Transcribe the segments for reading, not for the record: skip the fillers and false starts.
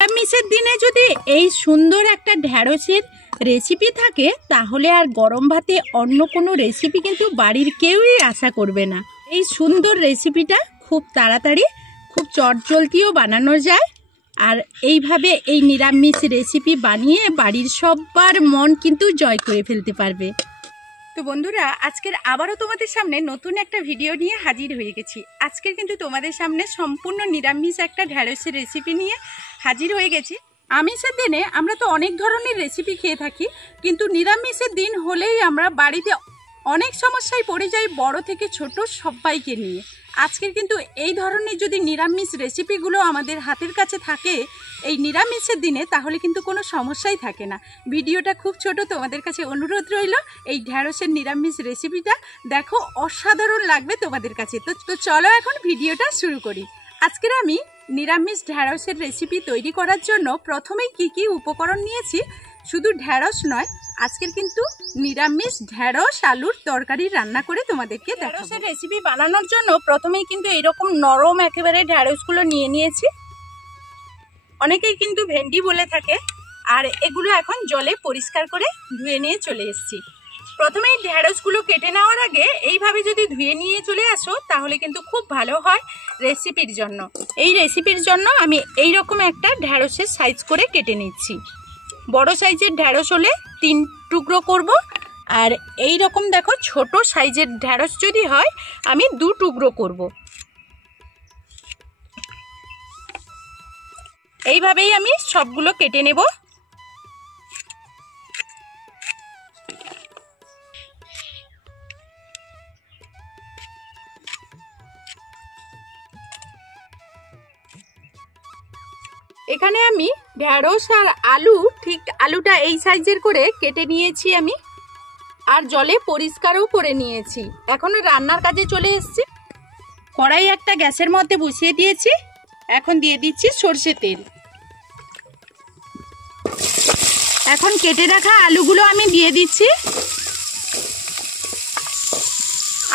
নিরামিষের দিনে যদি এই সুন্দর একটা ঢ্যাঁড়সের রেসিপি থাকে তাহলে আর গরম ভাতে অন্য কোনো রেসিপি কিন্তু বাড়ির কেউই আশা করবে না। এই সুন্দর রেসিপিটা খুব তাড়াতাড়ি খুব চটজলদিও বানানো যায়। আর এইভাবে এই নিরামিষ রেসিপি বানিয়ে বাড়ির সবার মন কিন্তু জয় করে ফেলতে পারবে। তো বন্ধুরা, আজকের আবারও তোমাদের সামনে নতুন একটা ভিডিও নিয়ে হাজির হয়ে গেছি। আজকের কিন্তু তোমাদের সামনে সম্পূর্ণ নিরামিষ একটা ঢ্যাঁড়সের রেসিপি নিয়ে হাজির হয়ে গেছি। আমিষের দিনে আমরা তো অনেক ধরনের রেসিপি খেয়ে থাকি, কিন্তু নিরামিষের দিন হলেই আমরা বাড়িতে অনেক সমস্যায় পড়ে যাই, বড় থেকে ছোট সবাইকে নিয়ে। আজকের কিন্তু এই ধরনের যদি নিরামিষ রেসিপিগুলো আমাদের হাতের কাছে থাকে এই নিরামিষের দিনে, তাহলে কিন্তু কোনো সমস্যাই থাকে না। ভিডিওটা খুব ছোট, তোমাদের কাছে অনুরোধ রইল এই ঢ্যাঁড়সের নিরামিষ রেসিপিটা দেখো, অসাধারণ লাগবে তোমাদের কাছে। তো চলো এখন ভিডিওটা শুরু করি। আজকের আমি নিরামিষ ঢ্যাঁড়সের রেসিপি তৈরি করার জন্য প্রথমেই কি উপকরণ নিয়েছি, শুধু ঢ্যাঁড়স নয়, আজকের কিন্তু নিরামিষ ঢ্যাঁড়স আলুর তরকারি রান্না করে তোমাদেরকে দেখাবো। ঢ্যাঁড়সের রেসিপি বানানোর জন্য প্রথমেই কিন্তু এরকম নরম একেবারে ঢ্যাঁড়সগুলো নিয়ে নিয়েছি। অনেকেই কিন্তু ভেন্ডি বলে থাকে। আর এগুলো এখন জলে পরিষ্কার করে ধুয়ে নিয়ে চলে এসেছি। প্রথমেই ঢ্যাঁড়সগুলো কেটে নেওয়ার আগে এইভাবে যদি ধুয়ে নিয়ে চলে আসো তাহলে কিন্তু খুব ভালো হয় রেসিপির জন্য। এই রেসিপির জন্য আমি এইরকম একটা ঢ্যাঁড়সের সাইজ করে কেটে নিচ্ছি। বড় সাইজের ঢ্যাঁড়স হলে 3 টুকরো করব, আর এই রকম দেখো ছোট সাইজের ঢ্যাঁড়স যদি হয় আমি 2 টুকরো করব। এইভাবেই আমি সবগুলো কেটে নেব। এখানে আমি ঢ্যাঁড়স আর আলু, ঠিক আলুটা এই সাইজের করে কেটে নিয়েছি আমি, আর জলে পরিষ্কারও করে নিয়েছি। এখন রান্নার কাজে চলে এসেছি। কড়াই একটা গ্যাসের মধ্যে বসিয়ে দিয়েছি। এখন দিয়ে দিচ্ছি সরষে তেল। এখন কেটে রাখা আলুগুলো আমি দিয়ে দিচ্ছি।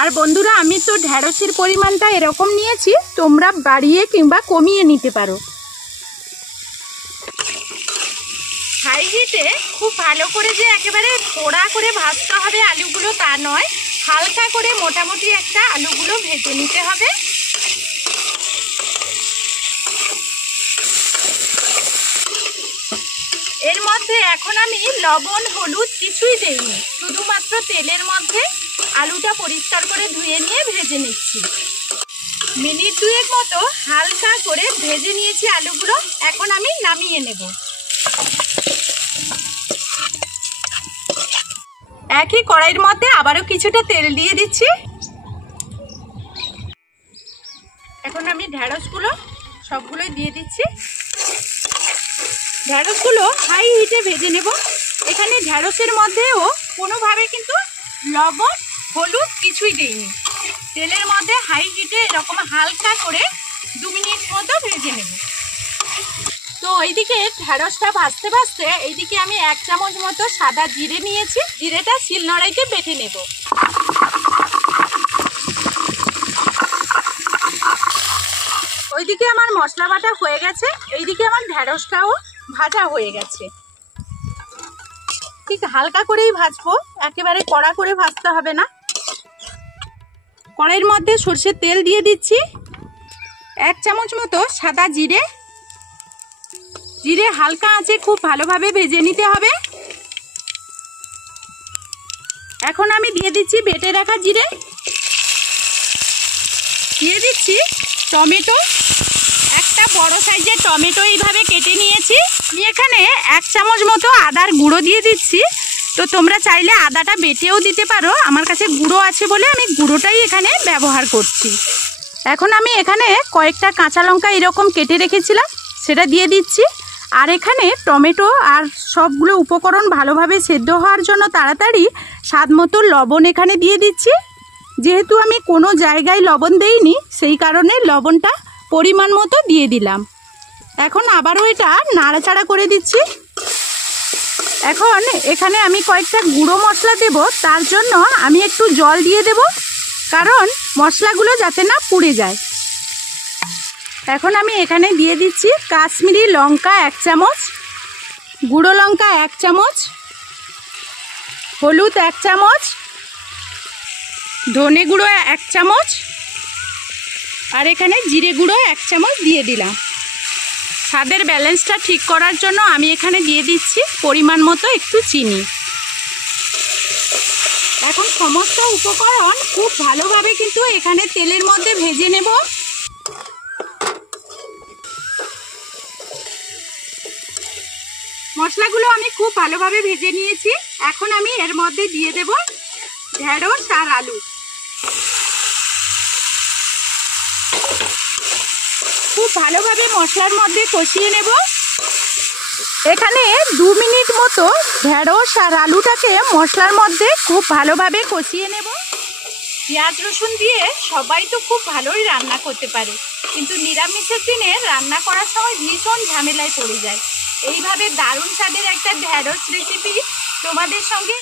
আর বন্ধুরা, আমি তো ঢ্যাঁড়সের পরিমাণটা এরকম নিয়েছি, তোমরা বাড়িয়ে কিংবা কমিয়ে নিতে পারো। হাই হিটে খুব ভালো করে যে একেবারে পোড়া করে ভাজতে হবে আলুগুলো তা নয়, হালকা করে মোটামুটি একটা আলুগুলো ভেজে নিতে হবে। এর মধ্যে এখন আমি লবণ হলুদ কিছুই দেইনি, শুধুমাত্র তেলের মধ্যে আলুটা পরিষ্কার করে ধুয়ে নিয়ে ভেজে নিচ্ছি। মিনিট 2 মতো হালকা করে ভেজে নিয়েছি আলুগুলো। এখন আমি নামিয়ে নেব। একই কড়াইয়ের মধ্যে আবারও কিছুটা তেল দিয়ে দিচ্ছি। এখন আমি ঢ্যাঁড়সগুলো সবগুলোই দিয়ে দিচ্ছি। ঢ্যাঁড়সগুলো হাই হিটে ভেজে নেব। এখানে ঢ্যাঁড়সের মধ্যেও কোনোভাবে কিন্তু লবণ হলুদ কিছুই দেইনি। তেলের মধ্যে হাই হিটে এরকম হালকা করে 2 মিনিট মতো ভেজে নেব। তো এইদিকে ঢ্যাঁড়সটা ভাজতে ভাজতে এইদিকে আমি 1 চামচ মতো সাদা জিরে নিয়েছি। জিরেটা শিলনোড়াইতে বেটে নেব। ওইদিকে আমার মশলা বাটা হয়ে গেছে, এইদিকে আমার ঢ্যাঁড়সটাও ভাজা হয়ে গেছে। ঠিক হালকা করেই ভাজবো, একেবারে কড়া করে ভাজতে হবে না। কড়াইয়ের মধ্যে সরষের তেল দিয়ে দিচ্ছি। 1 চামচ মতো সাদা জিরে। জিরে হালকা আঁচে খুব ভালোভাবে ভেজে নিতে হবে। এখন আমি দিয়ে দিচ্ছি বেটে রাখা জিরে। দিয়ে দিচ্ছি টমেটো, একটা বড় সাইজের টমেটো এইভাবে কেটে নিয়েছি। আমি এখানে 1 চামচ মতো আদার গুঁড়ো দিয়ে দিচ্ছি। তো তোমরা চাইলে আদাটা বেটেও দিতে পারো, আমার কাছে গুঁড়ো আছে বলে আমি গুঁড়োটাই এখানে ব্যবহার করছি। এখন আমি এখানে কয়েকটা কাঁচা লঙ্কা এরকম কেটে রেখেছিলাম, সেটা দিয়ে দিচ্ছি। আর এখানে টমেটো আর সবগুলো উপকরণ ভালোভাবে সেদ্ধ হওয়ার জন্য তাড়াতাড়ি স্বাদ মতো লবণ এখানে দিয়ে দিচ্ছি। যেহেতু আমি কোনো জায়গায় লবণ দেইনি, সেই কারণে লবণটা পরিমাণ মতো দিয়ে দিলাম। এখন আবারও এটা নাড়াচাড়া করে দিচ্ছি। এখন এখানে আমি কয়েকটা গুঁড়ো মশলা দেব, তার জন্য আমি একটু জল দিয়ে দেব, কারণ মশলাগুলো যাতে না পুড়ে যায়। এখন আমি এখানে দিয়ে দিচ্ছি কাশ্মীরি লঙ্কা 1 চামচ, গুঁড়ো লঙ্কা 1 চামচ, হলুদ 1 চামচ, ধনে গুঁড়ো 1 চামচ, আর এখানে জিরে গুঁড়ো 1 চামচ দিয়ে দিলাম। স্বাদের ব্যালেন্সটা ঠিক করার জন্য আমি এখানে দিয়ে দিচ্ছি পরিমাণ মতো একটু চিনি। এখন সমস্ত উপকরণ খুব ভালোভাবে কিন্তু এখানে তেলের মধ্যে ভেজে নেব। মশলাগুলো আমি খুব ভালোভাবে ভেজে নিয়েছি। এখন আমি এর মধ্যে দিয়ে দেব ঢেঁড়স আর আলু। খুব ভালোভাবে মশলার মধ্যে কষিয়ে নেব। এখানে 2 মিনিট মতো ঢেঁড়স আর আলুটাকে মশলার মধ্যে খুব ভালোভাবে কষিয়ে নেব। পেঁয়াজ রসুন দিয়ে সবাই তো খুব ভালোই রান্না করতে পারে, কিন্তু নিরামিষের দিনে রান্না করার সময় ভীষণ ঝামেলায় পড়ে যায়। এইভাবে দারুণ স্বাদের একটা ঢেঁড়স রেসিপি তোমাদের সঙ্গে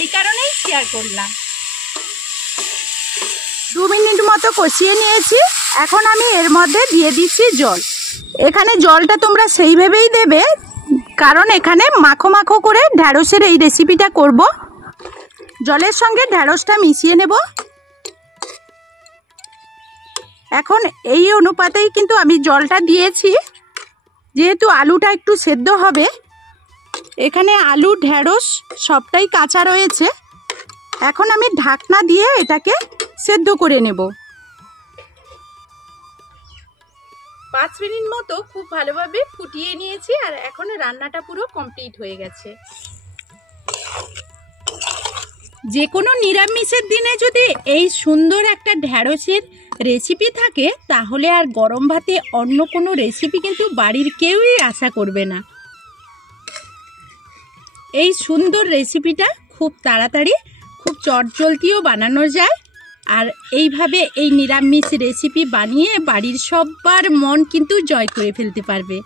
এই কারণেই শেয়ার করলাম। 2 মিনিট মতো কষিয়ে নিয়েছি। এখন আমি এর মধ্যে দিয়ে দিচ্ছি জল। এখানে জলটা তোমরা সেইভাবেই দেবে, কারণ এখানে মাখো মাখো করে ঢেঁড়সের এই রেসিপিটা করব। জলের সঙ্গে ঢেঁড়সটা মিশিয়ে নেব। এখন এই অনুপাতেই কিন্তু আমি জলটা দিয়েছি, যেহেতু আলুটা একটু সেদ্ধ হবে। এখানে আলু ঢেঁড়স সবটাই কাঁচা রয়েছে। এখন আমি ঢাকনা দিয়ে এটাকে সেদ্ধ করে নেব। 5 মিনিট মতো খুব ভালোভাবে ফুটিয়ে নিয়েছি, আর এখন রান্নাটা পুরো কমপ্লিট হয়ে গেছে। যে কোনো নিরামিষের দিনে যদি এই সুন্দর একটা ঢেঁড়সের রেসিপি থাকে, তাহলে আর গরম ভাতে অন্য কোনো রেসিপি কিন্তু বাড়ির কেউই আশা করবে না। এই সুন্দর রেসিপিটা খুব তাড়াতাড়ি, খুব চটজলদিও বানানো যায়। আর এইভাবে এই নিরামিষ রেসিপি বানিয়ে বাড়ির সবার মন কিন্তু জয় করে ফেলতে পারবে।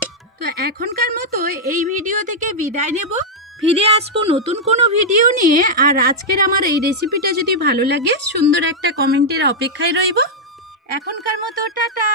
তো এখনকার মতো এই ভিডিও থেকে বিদায় নেব। ফিরে আসবো নতুন কোনো ভিডিও নিয়ে। আর আজকের আমার এই রেসিপিটা যদি ভালো লাগে, সুন্দর একটা কমেন্টের অপেক্ষায় রইব। এখনকার মতো টাটা।